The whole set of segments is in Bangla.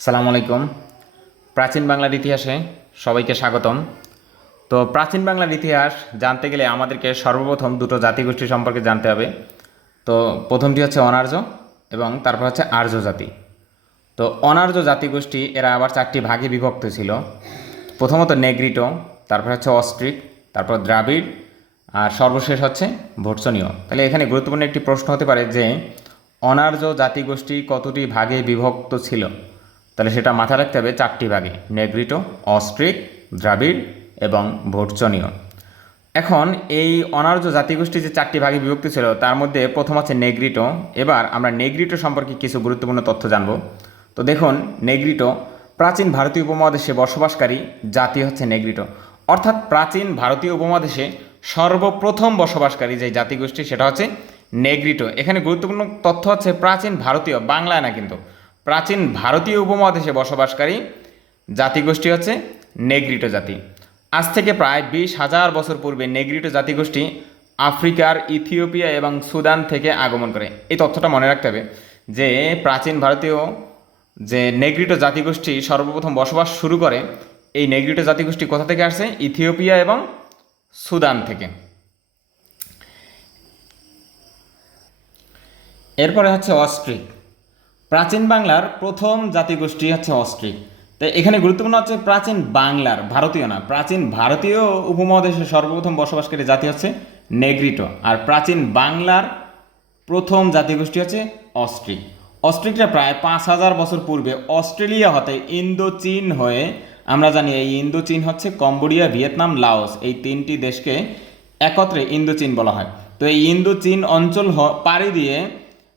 আসসালামু আলাইকুম। প্রাচীন বাংলার ইতিহাসে সবাইকে স্বাগতম। তো প্রাচীন বাংলার ইতিহাস জানতে গেলে আমাদেরকে সর্বপ্রথম দুটো জাতিগোষ্ঠী সম্পর্কে জানতে হবে। তো প্রথমটি হচ্ছে অনার্য এবং তারপর হচ্ছে আর্য জাতি। তো অনার্য জাতিগোষ্ঠী এরা আবার চারটি ভাগে বিভক্ত ছিল। প্রথমত নেগ্রিটো, তারপর হচ্ছে অস্ট্রিক, তারপর দ্রাবিড়, আর সর্বশেষ হচ্ছে ভোটসনীয়। তাহলে এখানে গুরুত্বপূর্ণ একটি প্রশ্ন হতে পারে যে অনার্য জাতিগোষ্ঠী কতটি ভাগে বিভক্ত ছিল। তাহলে সেটা মাথায় রাখতে হবে চারটি ভাগে: নেগ্রিটো, অস্ট্রিক, দ্রাবিড় এবং ভোটচনীয়। এখন এই অনার্য জাতিগোষ্ঠী যে চারটি ভাগে বিভক্ত ছিল তার মধ্যে প্রথম আছে নেগ্রিটো। এবার আমরা নেগ্রিটো সম্পর্কে কিছু গুরুত্বপূর্ণ তথ্য জানব। তো দেখুন, নেগ্রিটো প্রাচীন ভারতীয় উপমহাদেশে বসবাসকারী জাতি হচ্ছে নেগ্রিটো। অর্থাৎ প্রাচীন ভারতীয় উপমহাদেশে সর্বপ্রথম বসবাসকারী যে জাতিগোষ্ঠী সেটা হচ্ছে নেগ্রিটো। এখানে গুরুত্বপূর্ণ তথ্য হচ্ছে প্রাচীন ভারতীয়, বাংলায় না কিন্তু, প্রাচীন ভারতীয় উপমহাদেশে বসবাসকারী জাতিগোষ্ঠী হচ্ছে নেগ্রিটো জাতি। আজ থেকে প্রায় 20,000 বছর পূর্বে নেগ্রিটো জাতিগোষ্ঠী আফ্রিকার ইথিওপিয়া এবং সুদান থেকে আগমন করে। এই তথ্যটা মনে রাখতে হবে যে প্রাচীন ভারতীয় যে নেগ্রিটো জাতিগোষ্ঠী সর্বপ্রথম বসবাস শুরু করে, এই নেগ্রিটো জাতিগোষ্ঠী কোথা থেকে আসছে? ইথিওপিয়া এবং সুদান থেকে। এরপরে হচ্ছে অস্ট্রিক। প্রাচীন বাংলার প্রথম জাতিগোষ্ঠী হচ্ছে অস্ট্রিক। তো এখানে গুরুত্বপূর্ণ হচ্ছে প্রাচীন বাংলার, ভারতীয় না, প্রাচীন ভারতীয় উপমহাদেশে সর্বপ্রথম বসবাসকারী জাতি হচ্ছে নেগ্রিটো, আর প্রাচীন বাংলার প্রথম জাতিগোষ্ঠী হচ্ছে অস্ট্রিক। অস্ট্রিকরা প্রায় 5,000 বছর পূর্বে অস্ট্রেলিয়া হতে ইন্দোচীন হয়ে, আমরা জানি এই ইন্দোচীন হচ্ছে কম্বোডিয়া, ভিয়েতনাম, লাওস, এই তিনটি দেশকে একত্রে ইন্দোচীন বলা হয়। তো এই ইন্দোচীন অঞ্চল পাড়ি দিয়ে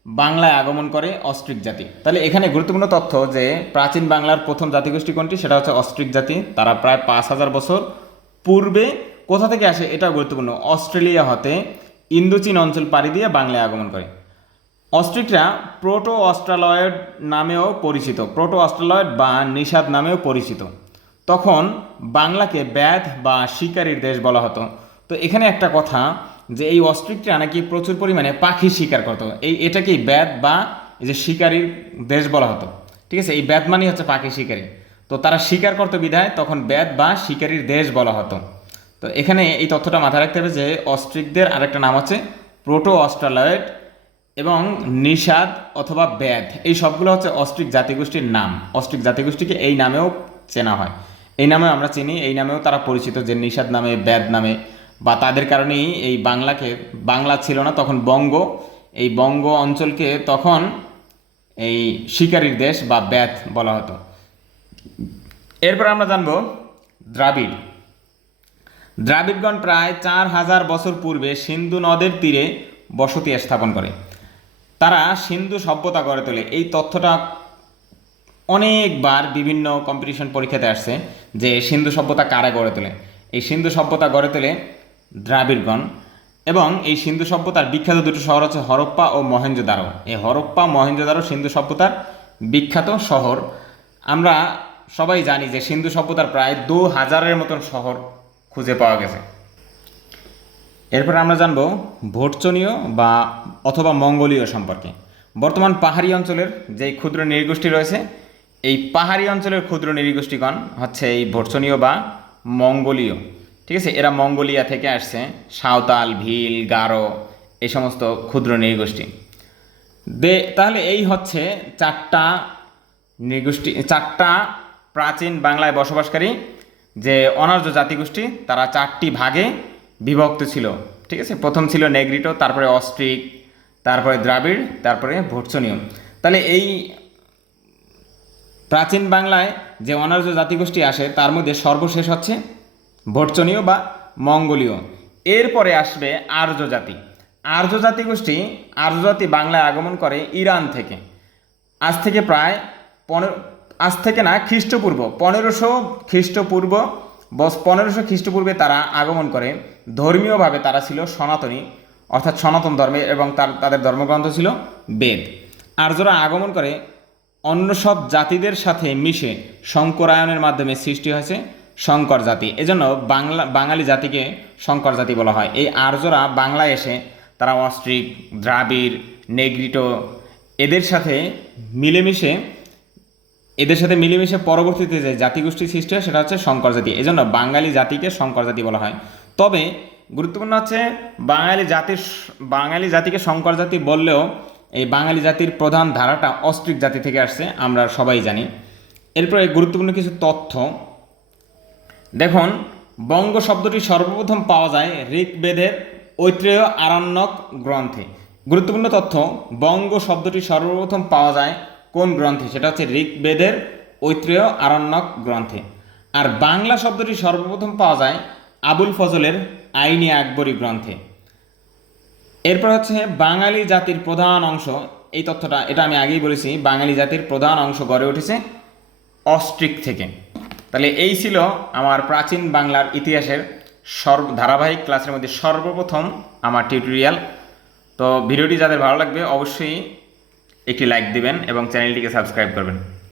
বাংলায় আগমন করে অস্ট্রিক জাতি। তাহলে এখানে গুরুত্বপূর্ণ তথ্য যে প্রাচীন বাংলার প্রথম জাতিগোষ্ঠী কোনটি, সেটা হচ্ছে অস্ট্রিক জাতি। তারা প্রায় 5,000 বছর পূর্বে কোথা থেকে আসে এটা গুরুত্বপূর্ণ, অস্ট্রেলিয়া হতে ইন্দোচীন অঞ্চল পাড়ি দিয়ে বাংলায় আগমন করে। অস্ট্রিকরা প্রোটো অস্ট্রালয়েড নামেও পরিচিত, প্রোটো অস্ট্রালয়েড বা নিষাদ নামেও পরিচিত। তখন বাংলাকে ব্যাধ বা শিকারীর দেশ বলা হতো। তো এখানে একটা কথা যে এই অস্ট্রিকরা নাকি প্রচুর পরিমাণে পাখি শিকার করতো, এটাকেই ব্যাধ বা এই যে শিকারীর দেশ বলা হতো। ঠিক আছে, এই ব্যাধ মানে হচ্ছে পাখি শিকারী। তো তারা শিকার করতো বিধায় তখন ব্যাধ বা শিকারীর দেশ বলা হতো। তো এখানে এই তথ্যটা মাথায় রাখতে হবে যে অস্ট্রিকদের আরেকটা নাম হচ্ছে প্রোটো অস্ট্রালয়েড এবং নিষাদ অথবা ব্যাধ, এই সবগুলো হচ্ছে অস্ট্রিক জাতিগোষ্ঠীর নাম। অস্ট্রিক জাতিগোষ্ঠীকে এই নামেও চেনা হয়, এই নামেও আমরা চিনি, এই নামেও তারা পরিচিত, যে নিষাদ নামে, ব্যাধ নামে, বা তাদের কারণেই এই বাংলাকে, বাংলা ছিল না তখন বঙ্গ, এই বঙ্গ অঞ্চলকে তখন এই শিকারীর দেশ বা ব্যাধ বলা হতো। এরপর আমরা জানব দ্রাবিড়। দ্রাবিড়গণ প্রায় 4,000 বছর পূর্বে সিন্ধু নদের তীরে বসতি স্থাপন করে। তারা সিন্ধু সভ্যতা গড়ে তোলে। এই তথ্যটা অনেকবার বিভিন্ন কম্পিটিশন পরীক্ষাতে আসছে যে সিন্ধু সভ্যতা কারা গড়ে তোলে। এই সিন্ধু সভ্যতা গড়ে তোলে দ্রাবিড়গণ। এবং এই সিন্ধু সভ্যতার বিখ্যাত দুটো শহর হচ্ছে হরপ্পা ও মহেঞ্জোদারো। এই হরপ্পা মহেঞ্জোদারো সিন্ধু সভ্যতার বিখ্যাত শহর। আমরা সবাই জানি যে সিন্ধু সভ্যতার প্রায় 2,000-এর মতন শহর খুঁজে পাওয়া গেছে। এরপর আমরা জানব ভোটচনীয় বা অথবা মঙ্গোলীয় সম্পর্কে। বর্তমান পাহাড়ি অঞ্চলের যে ক্ষুদ্র নৃগোষ্ঠী রয়েছে, এই পাহাড়ি অঞ্চলের ক্ষুদ্র নৃগোষ্ঠীগণ হচ্ছে এই ভোটচনীয় বা মঙ্গোলীয়। ঠিক আছে, এরা মঙ্গোলিয়া থেকে আসছে, সাঁওতাল, ভিল, গারো, এই সমস্ত ক্ষুদ্র নৃগোষ্ঠী। তাহলে এই হচ্ছে চারটা নৃগোষ্ঠী, চারটা প্রাচীন বাংলায় বসবাসকারী যে অনার্য জাতিগোষ্ঠী, তারা চারটি ভাগে বিভক্ত ছিল। ঠিক আছে, প্রথম ছিল নেগ্রিটো, তারপরে অস্ট্রিক, তারপরে দ্রাবিড়, তারপরে ভোটচনীয়। তাহলে এই প্রাচীন বাংলায় যে অনার্য জাতিগোষ্ঠী আসে তার মধ্যে সর্বশেষ হচ্ছে ভোটচনীয় বা মঙ্গোলীয়। এরপরে আসবে আর্য জাতি। আর্য জাতিগোষ্ঠী, আর্য জাতি বাংলায় আগমন করে ইরান থেকে। আজ থেকে প্রায় আজ থেকে না, খ্রিস্টপূর্ব 1500 খ্রিস্টপূর্ব 1500 খ্রিস্টপূর্বে তারা আগমন করে। ধর্মীয়ভাবে তারা ছিল সনাতনী, অর্থাৎ সনাতন ধর্মে, এবং তাদের ধর্মগ্রন্থ ছিল বেদ। আর্যরা আগমন করে অন্য সব জাতিদের সাথে মিশে শঙ্করায়নের মাধ্যমে সৃষ্টি হয়েছে শঙ্কর জাতি। এজন্য বাঙালি জাতিকে শঙ্কর জাতি বলা হয়। এই আর্যরা বাংলায় এসে তারা অস্ট্রিক, দ্রাবিড়, নেগ্রিটো এদের সাথে মিলেমিশে এদের সাথে মিলেমিশে পরবর্তীতে যে জাতিগোষ্ঠী সৃষ্টি হয় সেটা হচ্ছে সংকর জাতি। এজন্য বাঙালি জাতিকে সংকর জাতি বলা হয়। তবে গুরুত্বপূর্ণ হচ্ছে বাঙালি জাতিকে সংকর জাতি বললেও এই বাঙালি জাতির প্রধান ধারাটা অস্ট্রিক জাতি থেকে আসছে, আমরা সবাই জানি। এরপরে গুরুত্বপূর্ণ কিছু তথ্য দেখুন। বঙ্গ শব্দটি সর্বপ্রথম পাওয়া যায় ঋগ্বেদের ঐত্রেয় আরণ্যক গ্রন্থে। গুরুত্বপূর্ণ তথ্য, বঙ্গ শব্দটি সর্বপ্রথম পাওয়া যায় কোন গ্রন্থে? সেটা হচ্ছে ঋগ্বেদের ঐত্রেয় আরণ্যক গ্রন্থে। আর বাংলা শব্দটি সর্বপ্রথম পাওয়া যায় আবুল ফজলের আইনি আকবরী গ্রন্থে। এরপর হচ্ছে বাঙালি জাতির প্রধান অংশ, এই তথ্যটা এটা আমি আগেই বলেছি, বাঙালি জাতির প্রধান অংশ গড়ে উঠেছে অস্ট্রিক থেকে। তাহলে এই ছিল আমার প্রাচীন বাংলার ইতিহাসের ধারাবাহিক ক্লাসের মধ্যে সর্বপ্রথম আমার টিউটোরিয়াল। তো ভিডিওটি যাদের ভালো লাগবে অবশ্যই একটি লাইক দিবেন এবং চ্যানেলটিকে সাবস্ক্রাইব করবেন।